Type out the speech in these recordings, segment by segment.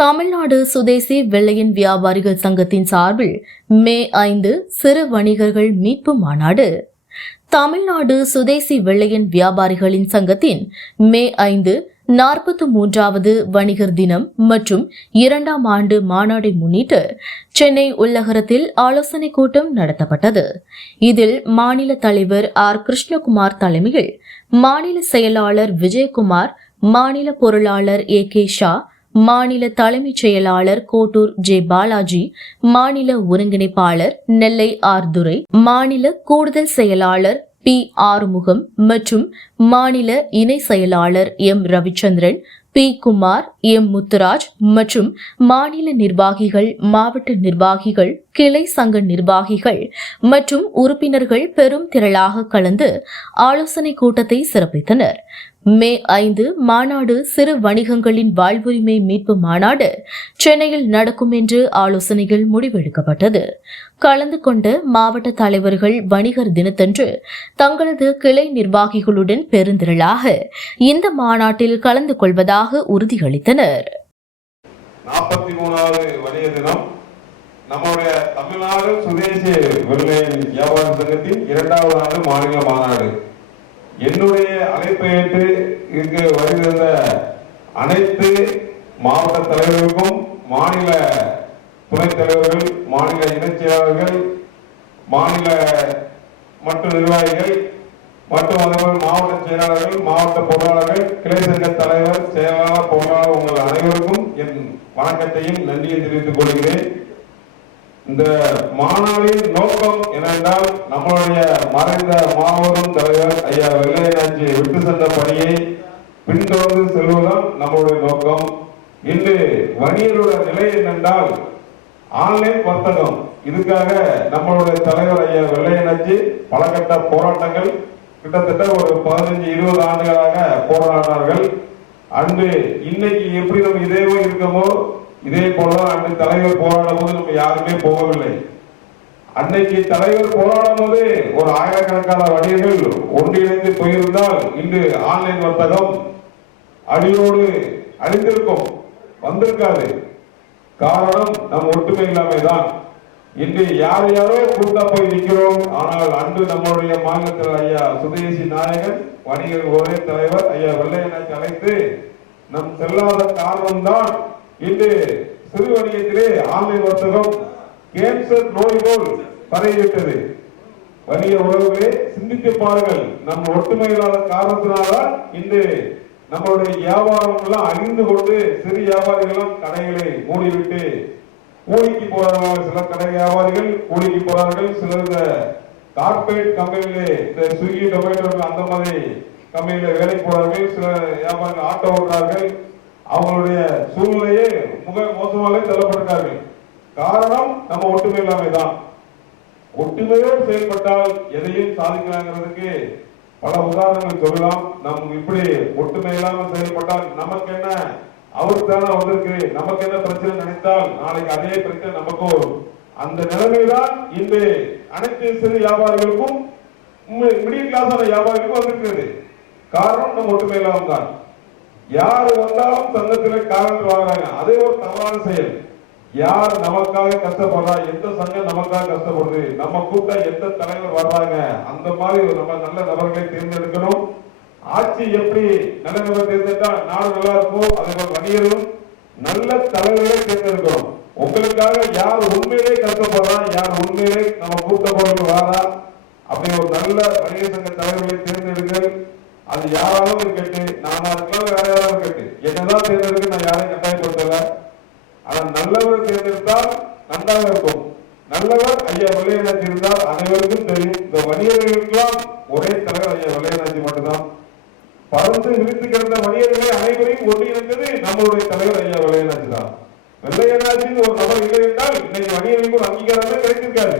தமிழ்நாடு சுதேசி வெள்ளையன் வியாபாரிகள் சங்கத்தின் சார்பில் மே 5 சிறு வணிகர்கள் மீட்பு மாநாடு. தமிழ்நாடு சுதேசி வெள்ளையன் வியாபாரிகளின் சங்கத்தின் மே 5 43வது வணிகர் தினம் மற்றும் 2ஆம் ஆண்டு மாநாட்டை முன்னிட்டு சென்னை உள்ளகரத்தில் ஆலோசனை கூட்டம் நடத்தப்பட்டது. இதில் மாநில தலைவர் ஆர். கிருஷ்ணகுமார் தலைமையில் மாநில செயலாளர் விஜயகுமார், மாநில பொருளாளர் A. K. ஷா, மாநில தலைமைச் செயலாளர் கோட்டூர் ஜே. பாலாஜி, மாநில ஒருங்கிணைப்பாளர் நெல்லை ஆர். துரை, மாநில கூடுதல் செயலாளர் P. ஆறுமுகம் மற்றும் மாநில இணை செயலாளர் M. Ravichandran, P. Kumar, M. Muthuraj மற்றும் மாநில நிர்வாகிகள், மாவட்ட நிர்வாகிகள், கிளை சங்க நிர்வாகிகள் மற்றும் உறுப்பினர்கள் பெரும் திரளாக கலந்து ஆலோசனை கூட்டத்தை சிறப்பித்தனர். மே 5 மாநாடு சிறு வணிகங்களின் வாழ்வுரிமை மீட்பு மாநாடு சென்னையில் நடக்கும் என்று ஆலோசனைகள் முடிவெடுக்கப்பட்டது. கலந்து கொண்ட மாவட்ட தலைவர்கள் வணிகர் தினத்தன்று தங்களது கிளை நிர்வாகிகளுடன் பெருந்திரளாக இந்த மாநாட்டில் கலந்து கொள்வதாக உறுதியளித்தனர். 43வது வணிகர் தினம் நம்முடைய தமிழ்நாடு சுதேசி வெள்ளையன் வியாபார சங்கத்தின் 2வது ஆண்டு மாநில மாநாடு. என்னுடைய அழைப்பை ஏற்று இங்கு வருகின்ற அனைத்து மாவட்ட தலைவர்களுக்கும், மாநில துணைத் தலைவர்கள், மாநில இணைச் செயலாளர்கள், மாநில மற்றும் நிர்வாகிகள் மற்றும் அதேபோல் மாவட்ட செயலாளர்கள், மாவட்ட பொருளாளர்கள், கிளை சங்க தலைவர், செயலாளர், பொருளாளர் உங்கள் அனைவருக்கும் என் வணக்கத்தையும் நன்றியை தெரிவித்துக் கொள்கிறேன். இந்த மாநாட்டின் நோக்கம் என்னவென்றால், நம்மளுடைய மறைந்த மாபெரும் தலைவர் ஐயா வெள்ளையனாச்சி விட்டு சென்ற பணியை பின்தொடர்ந்து செல்வதுதான் நம்மளுடைய நோக்கம். இன்று வணிகருடைய நிலை என்னென்றால் ஆன்லைன் வர்த்தகம். இதுக்காக நம்மளுடைய தலைவர் ஐயா வெள்ளையனாச்சி பல கட்ட போராட்டங்கள், கிட்டத்தட்ட ஒரு 15-20 ஆண்டுகளாக போராடினார்கள். அன்று இன்னைக்கு எப்படி நம்ம இதே இருக்கமோ இதே போல அன்று தலைவர் போராடும் போது நம்ம யாருமே போகவில்லை. அன்னைக்கு தலைவர் போராடும் போது ஒரு ஆயிரக்கணக்கான வணிகர்கள் ஒன்றிணைந்து போயிருந்தால் இன்று ஆன்லைன் வர்த்தகம் அடியோடு அழிந்திருக்கும், வந்திருக்காது. காரணம் நம் ஒற்றுமை இல்லாமைதான். இன்று யார் யாரோ கூட்டா போய் நிற்கிறோம். ஆனால் அன்று நம்மளுடைய மாநிலத்தில் ஐயா சுதேசி நாயகன் வணிகர் ஒரே தலைவர் ஐயா வெள்ளையனாச்சி அழைத்து நம் செல்லாத காரணம்தான் இன்று சிறு வணிகத்திலே ஆன்லைன் வர்த்தகம் கேன்சர் நோய் போல் பரவிவிட்டது. வணிக உறவுகளே சிந்தித்து பாருங்கள். நம் ஒற்றுமை இல்லாத காரணத்தினால்தான் இன்று நம்மளுடைய வியாபாரம் எல்லாம் அழிந்து கொண்டு சிறு வியாபாரிகளும் கடைகளை மூடிவிட்டு கூலிக்கு போறார்கள். சில கடை வியாபாரிகள் கூலிக்கு போறார்கள். சிலர் கார்பரேட் கம்பெனியிலே இந்த ஸ்விக்கி, டொமேட்டோ அந்த மாதிரி கம்பெனியில வேலைக்கு போறார்கள். சில வியாபாரிகள் ஆட்டோ ஓடுறார்கள். அவங்களுடைய சூழ்நிலையே மோசமாக தள்ளப்பட்டிருக்கார்கள். காரணம் நம்ம ஒற்றுமை இல்லாமை தான். ஒற்றுமையோடு செயல்பட்டால் எதையும் சாதிக்கலாங்கிறதுக்கு பல உதாரணங்கள் சொல்லலாம். நம் இப்படி ஒற்றுமை இல்லாமல் செயல்பட்டால் நமக்கு என்ன, அவருக்கு தானே வந்திருக்கு, நமக்கு என்ன பிரச்சனை நினைத்தால் நாளைக்கு அதே பிரச்சனை நமக்கும் வரும். அந்த நிலைமைதான் இன்று அனைத்து சிறு வியாபாரிகளுக்கும், மிடில் கிளாஸான வியாபாரிகளுக்கும் வந்திருக்கிறது. காரணம் நம்ம ஒற்றுமை இல்லாமல் தான். யாரு வந்தாலும் சங்கத்தில் காரணத்தில் வாங்குறாங்க. அதே ஒரு தவறான செயல். யார் நமக்காக கஷ்டப்படுறா, எந்த சங்கம் நமக்காக கஷ்டப்படுது, நம்ம கூட்ட எந்த தலைவர் வர்றாங்க, அந்த மாதிரி நம்ம நல்ல நபர்களை தேர்ந்தெடுக்கணும். ஆட்சி எப்படி நல்ல நபர் தேர்ந்தெடுத்தா நாடு நல்லா இருக்கும், அதே போல வணிகர்களும் நல்ல தலைவர்களை தேர்ந்தெடுக்கணும். உங்களுக்காக யார் உண்மையிலே கஷ்டப்படுறா, யார் உண்மையிலே நம்ம கூட்ட பொருள் வாரா, அப்படி ஒரு நல்ல வணிக சங்க தலைவர்களை தேர்ந்தெடுங்கள். அது யாராலும் இருக்கட்டு, நானா இருக்கலாம், வேற யாராலும் இருக்கட்டு, என்னதான் தேர்ந்தெடுக்க நான் யாரையும் கட்டாயப்படுத்தல. ஆனா நல்லவர் தேர்ந்தெடுத்தால் நன்றாக இருக்கும். நல்லவர் ஐயா வெள்ளையனாச்சி இருந்தால் அனைவருக்கும் தெரியும். இந்த வணிகர்களுக்கெல்லாம் ஒரே தலைவர் ஐயா வெள்ளையனாச்சி மட்டும்தான். பறந்து விரித்து கிடந்த வணிகர்களை அனைவரையும் ஒன்றிணைந்தது நம்மளுடைய தலைவர் ஐயா வெள்ளையனாச்சி தான். வெள்ளையனாச்சின்னு ஒரு நபர் இல்லை என்றால் இன்னைக்கு வணிகர்களுக்கு ஒரு அங்கீகாரமே கிடைத்திருக்காது.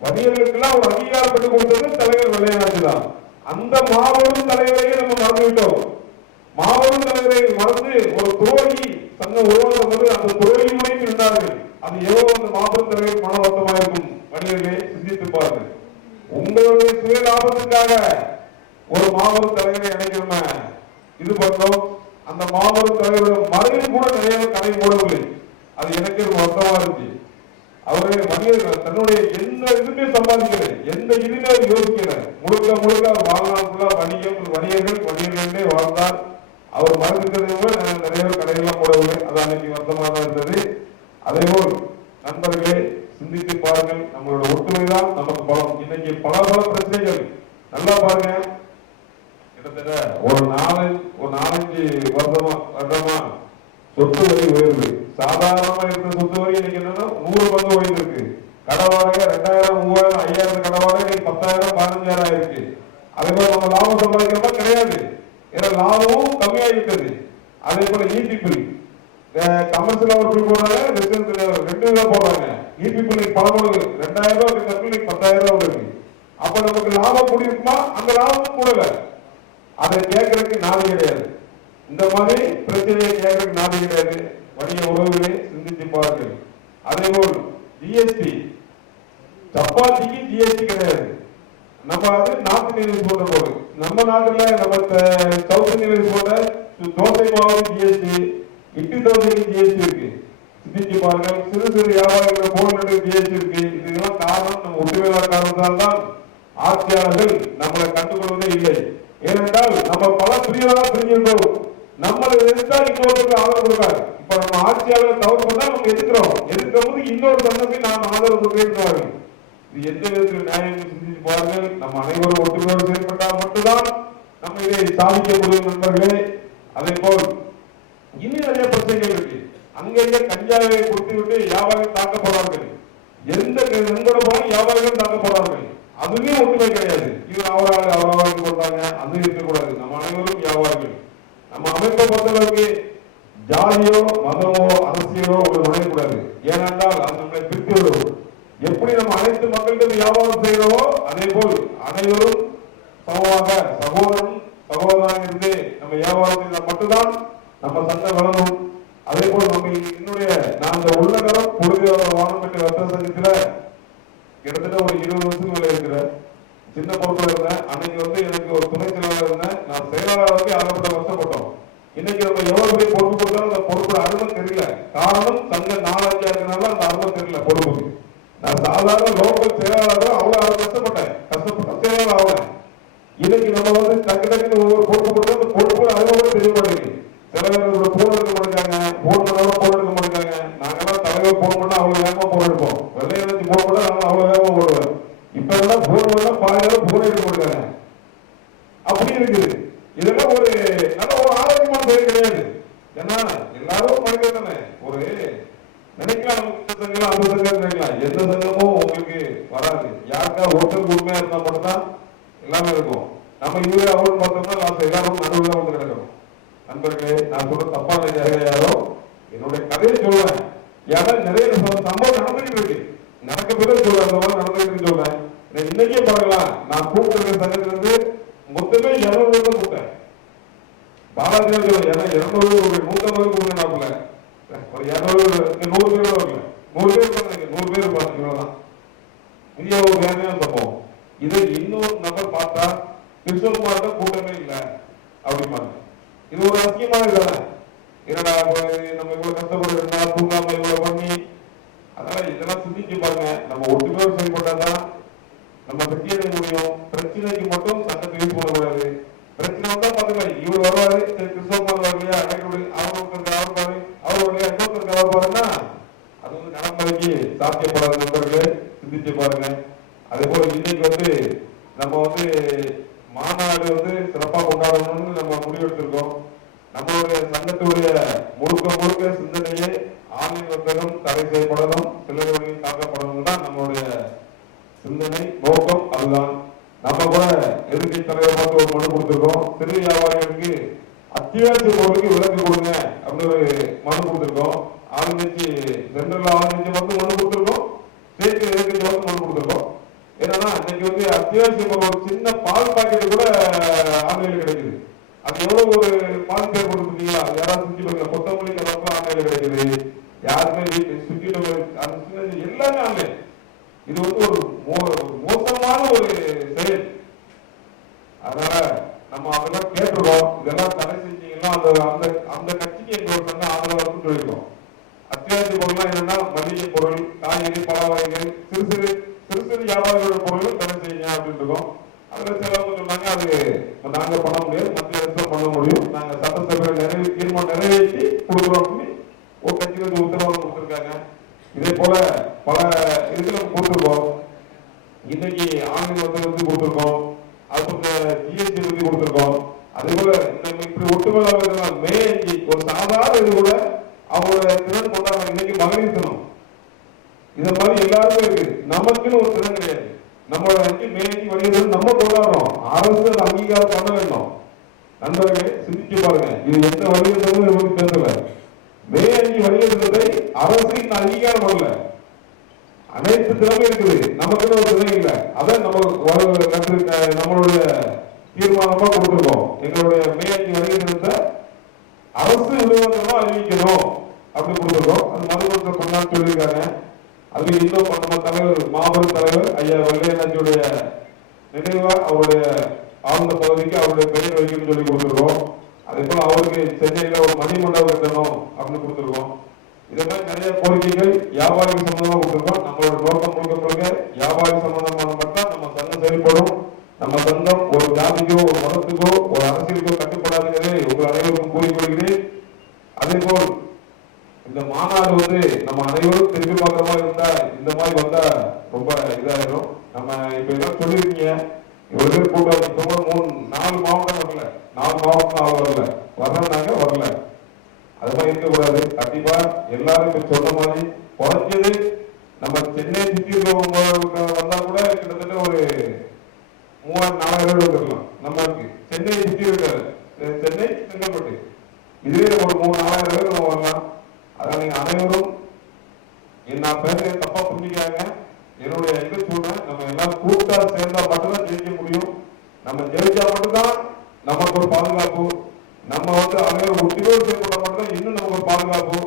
வணிகர்களுக்கெல்லாம் ஒரு அங்கீகாரப்பட்டு கொடுத்தது தலைவர் வெள்ளையனாச்சி தான். அந்த மாபெரும் தலைவரையே நம்ம மறந்துவிட்டோம். மாபெரும் தலைவரை மறந்து ஒரு துரோகி சங்கம் உருவாக்கும் போது அந்த துரோகியுடையும் இருந்தார்கள். அது எவ்வளவு அந்த மாபெரும் தலைவர் மனவர்த்தமாக இருக்கும். வணிகர்களே சிந்தித்து பாருங்கள். உங்களுடைய சுய லாபத்துக்காக ஒரு மாபெரும் தலைவரை நினைக்கிறோம், இது பண்றோம். அந்த மாபெரும் தலைவருடைய மறைவில் கூட நிறைய கதை போடவில்லை. அது எனக்கு வருத்தமா இருந்துச்சு. அவரு வணிகர் தன்னுடைய எந்த இதுமே சம்பாதிக்கல, எந்த இதுமே அவர் யோசிக்கல. முழுக்க முழுக்க வாழ்நாள் ஃபுல்லா வணிகர்களே வாழ்ந்தார். அவர் மறைந்திருக்கிறத நிறைய கடைகள்லாம் போடவில்லை. அது அன்னைக்கு வருத்தமாக தான் இருந்தது. அதே போல் நண்பர்களே, சிந்தித்து பாருங்கள். நம்மளோட ஒற்றுமை தான் நமக்கு பலம். இன்னைக்கு பல பிரச்சனைகள் நல்லா பாருங்க. கிட்டத்தட்ட ஒரு 4-5 வருடமா சொத்து வரி உயர்வு. சாதாரணமா இருந்த சொத்து வரி இன்னைக்கு என்னன்னா 100 பங்கு உயர்ந்திருக்கு. கடை வாடகை 2000, 3000, 5000 கடை வாடகை 10,000, 15,000 இருக்கு. அதே போல நம்ம லாபம் சம்பாதிக்கிறதா கிடையாது. ஏன்னா லாபமும் கம்மியாகிட்டது. அதே போல இபி பில் கமர்ஷியல் ஒரு பில் போடுறாங்க, ரெண்டு ரூபா போடுறாங்க. இபி பில் பல மடங்கு 2000 ரூபாய் இருக்கிற பில் 10,000 ரூபாய் இருக்கு. அப்ப நமக்கு லாபம் கூடியிருக்குமா? அந்த லாபமும் கூடல. அதை கேட்கறதுக்கு நாதி கிடையாது. இந்த மாதிரி பிரச்சனையை கேட்கறதுக்கு நாதி கிடையாது. வணிக உறவுகளை சிந்திச்சு பாருங்கள். அதே போல் ஜிஎஸ்டி, சப்பாத்திக்கு ஜிஎஸ்டி கிடையாது. நம்ம அது நார்த் இந்தியன் போன்ற போது, நம்ம நாட்டுல நம்ம சவுத் இந்தியன் போன்ற தோசை மாவு ஜிஎஸ்டி, இட்லி தோசைக்கு ஜிஎஸ்டி இருக்கு. சிந்திச்சு பாருங்கள். சிறு சிறு வியாபாரிகள் போன்ற ஜிஎஸ்டி இருக்கு. இதெல்லாம் காரணம் நம்ம ஒட்டுவேலா காரணத்தால் தான் ஆட்சியாளர்கள் நம்மளை கண்டுகொள்வதே இல்லை. ஏனென்றால் நம்ம பல பிரிவாக பிரிஞ்சிருந்தோம். நம்மளை எதிர்த்தா இன்னொருத்தருக்கு ஆதரவு கொடுக்காரு. இப்ப நம்ம ஆட்சியாளர் தவறு பண்ணா நம்ம எதிர்க்கிறோம். எதிர்க்கும் போது இன்னொரு தன்மைக்கு நாம் ஆதரவு கொடுக்கிறார்கள். இது எந்த விதத்தில் நியாயம் சிந்திச்சு பாருங்கள். நம்ம அனைவரும் ஒற்றுமையோடு செயல்பட்டால் மட்டும்தான் நம்ம இதை சாதிக்க முடியும் நண்பர்களே. அதே போல் இன்னும் நிறைய பிரச்சனைகள் இருக்கு. அங்கங்கே கஞ்சாவை கொடுத்து விட்டு வியாபாரிகள் தாக்கப்படுறார்கள். எந்த நண்பர்களும் வியாபாரிகள் தாக்கப்படுறார்கள். அதுவே ஒற்றுமை கிடையாது. இவர் அவரால் கொடுத்தாங்க, அது இருக்கக்கூடாது. நம்ம அனைவரும் வியாபாரிகள். நம்ம அமைப்பை பொறுத்தளவுக்கு ஜாதியோ மதமோ அரசியலோ ஒரு நுழையக்கூடாது. ஏனென்றால் அது நம்மளை பிரித்து விடும். எப்படி நம்ம அனைத்து மக்கள்கிட்ட வியாபாரம் செய்யறோமோ அதே போல் அனைவரும் சமமாக சகோதரன் இருந்து நம்ம வியாபாரம் செய்தால் மட்டும்தான் நம்ம சங்கம் வளரும். அதே போல் நம்ம நான் இந்த உள்ளகரம் பொழுதுவாரம் வானம் என்ற வர்த்தக சங்கத்துல கிட்டத்தட்ட ஒரு 20 வருஷத்துக்கு மேல இருக்கிறேன். சின்ன பொறுப்புல இருந்தேன். அன்னைக்கு எனக்கு ஒரு துணை செயலாளர் இருந்தேன். நான் செயலாளருக்கு ஆகப்பட்ட கஷ்டப்பட்டோம். இன்னைக்கு நம்ம எவ்வளவு பெரிய பொறுப்பு கொடுத்தாலும் அந்த பொறுப்பு அருமை தெரியல. காரணம் சங்க 4-5 இருக்கிறனால அந்த அருமை தெரியல பொறுப்புக்கு. நான் சாதாரண லோக்கல் செயலாளர் அவ்வளவு கஷ்டப்பட்ட செயலாளர் ஆகல. இன்னைக்கு நம்ம டக்கு ஒவ்வொரு பொறுப்பு கொடுத்தா அந்த பொறுப்பு அருமை தெரிய மாட்டேங்குது. தலைவர்களோட போன் எடுக்க மாட்டாங்க, போன் எடுக்க மாட்டாங்க. நாங்கெல்லாம் தலைவர் போன் பண்ணா அவ்வளவு வேகமா போன் எடுப்போம். வெள்ளையை வச்சு போன் பண்ணா அவ்வளவு வேகமா போடுவேன். இப்ப எல்லாம் போன் பண்ணா பாதியாலும் போன் எடுக்க மாட்டாங்க. அப்படி இருக்குது. இதெல்லாம் ஒரு நல்ல ஒரு ஆரோக்கியமான செயல் கிடையாது. ஏன்னா எல்லாரும் மனிதர் தானே. ஒரு நினைக்கலாம் நமக்கு சங்கம் அந்த சங்கம் நினைக்கலாம். எந்த சங்கமும் உங்களுக்கு வராது. யாருக்கா ஒருத்தருக்கு உண்மையா இருந்தா மட்டும்தான் எல்லாமே இருக்கும். நம்ம இவரே அவரும் பார்த்தோம்னா லாஸ்ட் எல்லாரும் நடுவில் வந்து கிடக்கணும். நண்பர்களே, நான் சொல்ற தப்பா யாரோ என்னுடைய கதையை சொல்லுவேன். ஏன்னா நிறைய சம்பவம் நடந்துகிட்டு இருக்கு. நடக்க பிறகு சொல்றேன். அந்த மாதிரி நடந்துகிட்டு சொல்றேன். இன்னைக்கே பார்க்கலாம். நான் கூப்பிட்டு சங்கத்திலிருந்து மொத்தமே 200 பேர் கூப்பிட்டேன். பாலாஜி ஏன்னா 200 ஒரு 150 கூப்பிடுறாப்புல. ஒரு 200 100 பேர் வரல. 100 பேர் இருப்பாங்க. 100 பேர் இருப்பாங்க. இவ்வளவுதான். இந்தியா ஒரு வேலையான சம்பவம். இதை இன்னொரு நபர் பார்த்தா கிருஷ்ணகுமார்ட்ட கூட்டமே இல்லை அப்படிமாங்க. இது ஒரு அசியமான தானே. என்னடா நம்ம இவ்வளவு கஷ்டப்படுறா தூங்காம இவ்வளவு பண்ணி. அதனால இதெல்லாம் சிந்திச்சு பாருங்க. நம்ம ஒட்டுமையோடு செயல்பட்டாதான் நம்ம வெற்றியடைய முடியும். பிரச்சனைக்கு மட்டும் சட்டத்தை யூஸ் பண்ணக்கூடாது. பிரச்சனை வந்தா பாத்துக்கலாம். இவர் வருவாரு, கிறிஸ்தவ வரலையா, அவர் வரலையா, இன்னொருத்தருக்கு பாருன்னா அது நடைமுறைக்கு சாத்தியப்படாத நண்பர்களே, சிந்திச்சு பாருங்க. அதே போல இன்னைக்கு நம்ம மாநாடு சிறப்பா கொண்டாடணும்னு நம்ம முடிவெடுத்திருக்கோம். நம்மளுடைய சங்கத்துடைய முழுக்க சிந்தனையே ஆன்லைன் வர்த்தகம் தடை செய்யப்படணும், சில்லறை வணிகம் காக்கப்படணும் தான் நம்மளுடைய சிந்தனை நோக்கம். அதுதான் நம்ம கூட எதிர்கட்சி தலைவர் பார்த்து ஒரு மனு கொடுத்திருக்கோம். சிறு வியாபாரிகளுக்கு அத்தியாவசிய பொருளுக்கு விலக்கு கொடுங்க அப்படின்னு ஒரு மனு கொடுத்திருக்கோம். ஆளுங்கட்சி சென்ட்ரல் ஆளுங்கட்சி மனு கொடுத்திருக்கோம். ஸ்டேட் எதிர்கட்சி மனு கொடுத்திருக்கோம். என்னன்னா இன்னைக்கு அத்தியாவசிய பொருள் சின்ன பால் பாக்கெட் கூட ஆன்லைன்ல கிடைக்குது. அது எவ்வளவு ஒரு பால் பேர் கொடுத்துருக்கீங்களா? யாராவது சுற்றி பாருங்க. கொத்தமல்லி கலப்பு ஆன்லைன்ல கிடைக்குது. யாருமே சுற்றி எல்லாமே ஆன்லைன். இது ஒரு மோசமான ஒரு செயல். அதனால நம்ம அதெல்லாம் கேட்டுருக்கோம். இதெல்லாம் தடை செஞ்சீங்கன்னா அந்த அத்தியாவசிய பொருள்லாம் என்னன்னா மளிகை பொருள், காய்கறி, பல வகைகள், சிறு சிறு சிறு சிறு வியாபாரிகளோட பொருளும் தடை செய்யுங்க அப்படின்னு இருக்கோம். அதுல சிலவங்க சொன்னாங்க அது நாங்க பண்ண முடியாது, மத்திய அரசு பண்ண முடியும், நாங்க சட்டசபையில் தீர்மானம் நிறைவேற்றி கொடுக்குறோம் அப்படின்னு ஒரு கட்சியிலிருந்து உத்தரவாதம் கொடுத்துருக்காங்க. இதே போல பல இதுக்கு நம்ம கொடுத்துருக்கோம். இன்னைக்கு ஆன்லைன் வந்து கொடுத்துருக்கோம், அதுக்கு ஜிஎஸ்டி பத்தி கொடுத்துருக்கோம். அதே போல இப்படி ஒட்டுமொத்த மே 5 ஒரு சாதாரண இது கூட அவங்களோட திறன் கொண்டாடுறாங்க. இன்னைக்கு மகளிர் தினம், இந்த மாதிரி எல்லாருமே இருக்கு. நமக்குன்னு ஒரு திறன் கிடையாது. நம்மளோட மே 5 மகளிர் நம்ம கொண்டாடுறோம், அரசு அங்கீகாரம் பண்ண வேண்டும். நண்பர்களே சிந்திச்சு பாருங்க, இது எந்த மகளிர் தினமும் பேசல. மே 5 மகளிர் தினத்தை அரசு அங்கீகாரம் பண்ணல. அனைத்து திறமை இருக்குது, நமக்குன்னு ஒரு திறமை இல்லை. அதான் நம்மளுடைய தீர்மானமா கொடுத்துருக்கோம். எங்களுடைய மே 5 மகளிர் தினத்தை அரசு விடுவதா அறிவிக்கணும் அப்படி கொடுத்துருக்கோம். அது மறுபடியும் பண்ணான்னு சொல்லியிருக்காங்க. அது இன்னும் நம்ம தலைவர், மாபெரும் தலைவர் ஐயா வெள்ளையனாச்சியுடைய நினைவா அவருடைய ஆழ்ந்த பகுதிக்கு அவருடைய பெயர் வைக்கணும்னு சொல்லி கொடுத்துருக்கோம். அதே போல அவருக்கு சென்னையில ஒரு மணிமண்டபம் கட்டணும் அப்படின்னு கொடுத்துருக்கோம். இதே மாதிரி நிறைய கோரிக்கைகள் வியாபாரி சம்பந்தமா கொடுத்துருக்கோம். நம்மளோட நோக்கம் முழுக்க வியாபாரி சம்பந்தமான மட்டும் நம்ம சங்கம் செயல்படும். நம்ம சங்கம் ஒரு ஜாதிக்கோ, ஒரு மதத்துக்கோ, ஒரு அரசியலுக்கோ கட்டுப்படாதுங்கிறதை உங்கள் அனைவருக்கும் கூறிக்கொள்கிறேன். அதே போல் இந்த மாநாடு வந்து நம்ம அனைவரும் திரும்பி பார்க்கறமா இருந்தா, இந்த மாதிரி வந்தா ரொம்ப இதாயிரும். நம்ம இப்ப எல்லாம் சொல்லிருக்கீங்க, இவ்வளவு பேர் கூட்டம், இப்போ 4 மாவட்டம் வரல, 4 மாவட்டம் வரல, வரல. அது மாதிரி இருக்கக்கூடாது. கண்டிப்பா எல்லாரும் இப்ப சொன்ன மாதிரி குறைஞ்சது நம்ம சென்னை சுற்றி வந்தா கூட கிட்டத்தட்ட ஒரு 3000-4000 வந்துடலாம். நம்ம சென்னை சுற்றி இருக்காரு, சென்னை செங்கல்பட்டு, இதுவே ஒரு 3-4000 பேர் நம்ம வரலாம். அதான் நீங்க அனைவரும் என்ன பேச தப்பா புரிஞ்சுக்காங்க. என்னுடைய இது சொல்றேன், நம்ம எல்லாம் கூட்டா சேர்ந்தா மட்டும்தான் ஜெயிக்க முடியும். நம்ம ஜெயிச்சா மட்டும்தான் நமக்கு ஒரு பாதுகாப்பு. நம்ம வந்து அனைவரும் ஒட்டியோடு செயல்பட மட்டும்தான் இன்னும் நமக்கு ஒரு பாதுகாப்பு.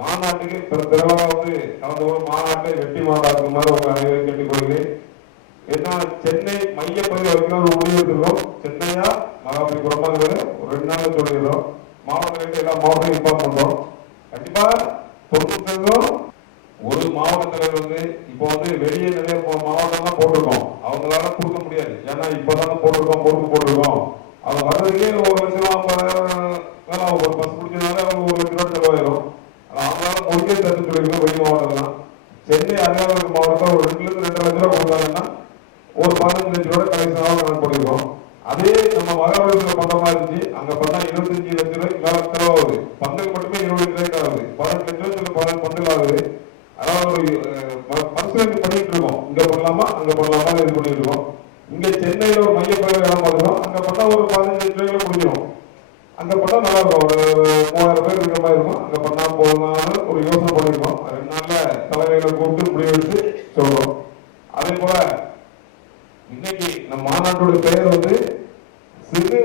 மாநாட்டுக்கு பிறவாக வந்து கலந்து மாநாட்டை வெற்றி மாநாட்டு மாதிரி உங்க அனைவரும் கேட்டுக்கொள்கிறேன். ஏன்னா சென்னை மையப்பகுதி வரைக்கும் ஒரு முடிவு எடுத்துக்கிறோம். சென்னையா மகாபலிபுரமாங்கிறது ஒரு 2 நாள் சொல்லிடுறோம். மாவட்டத்தில் எல்லா மாவட்டத்தையும் இன்ஃபார்ம் பண்றோம். கண்டிப்பா பொறுப்பும் ஒரு மாவட்ட தலைவர் வந்து இப்போ வந்து வெளியே நிறைய மாவட்டம் தான் போட்டிருக்கோம், அவங்களால கொடுக்க முடியாது. ஏன்னா இப்பதான் போட்டிருக்கோம். அவங்க வர்றதுக்கே 1,50,000 வேலை, ஒரு பஸ் பிடிச்சதுனால அவங்க 1,00,000 செலவாயிரும். அவங்களால முடிஞ்சே தடுத்து சொல்லிருக்கோம். வெளி மாவட்டம் தான். சென்னை அருகாமைக்கு மாவட்டம் ஒரு 2-2.5 லட்சம் ரூபாய் கொடுத்தாங்கன்னா ஒரு 15 லட்சம் ரூபாய் கலெக்ஷனாக கணக்கு பண்ணிருக்கோம். அதே நம்ம மகாபலிபுரத்தில் பண்ற மாதிரி இருந்துச்சு, அங்க பண்ணா 25 லட்சம் ரூபாய்க்கு மேல செலவாகுது. பந்தல் மட்டுமே 20 லட்சம் ஆகுது, 18 லட்சம் பந்தல் ஆகுது. அதாவது பரிசீலனை பண்ணிட்டு இருக்கோம், இங்க பண்ணலாமா அங்க பண்ணலாமா இது பண்ணிட்டு இருக்கோம். இங்க சென்னையில ஒரு மையப்பகுதி இடம் பார்க்கிறோம், அங்க பண்ணா ஒரு 15 லட்சம் முடியும். அங்க பண்ணா நல்லா இருக்கும், ஒரு 3000 பேர் இருக்கிற மாதிரி இருக்கும். அங்க பண்ணா போதுமான ஒரு யோசனை பண்ணிருக்கோம். 2 நாள்ல தலைவர்களை கூப்பிட்டு முடிவெடுத்து சொல்றோம். அதே போல இன்னைக்கு நம்ம மாநாட்டோட பெயர் வந்து சிறு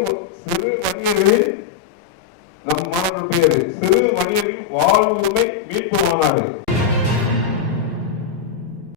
வணிகர்களின், நம்ம மாநாட்டோட பெயர் சிறு வணிகர்களின் வாழ்வுரிமை மீட்பு மாநாடு.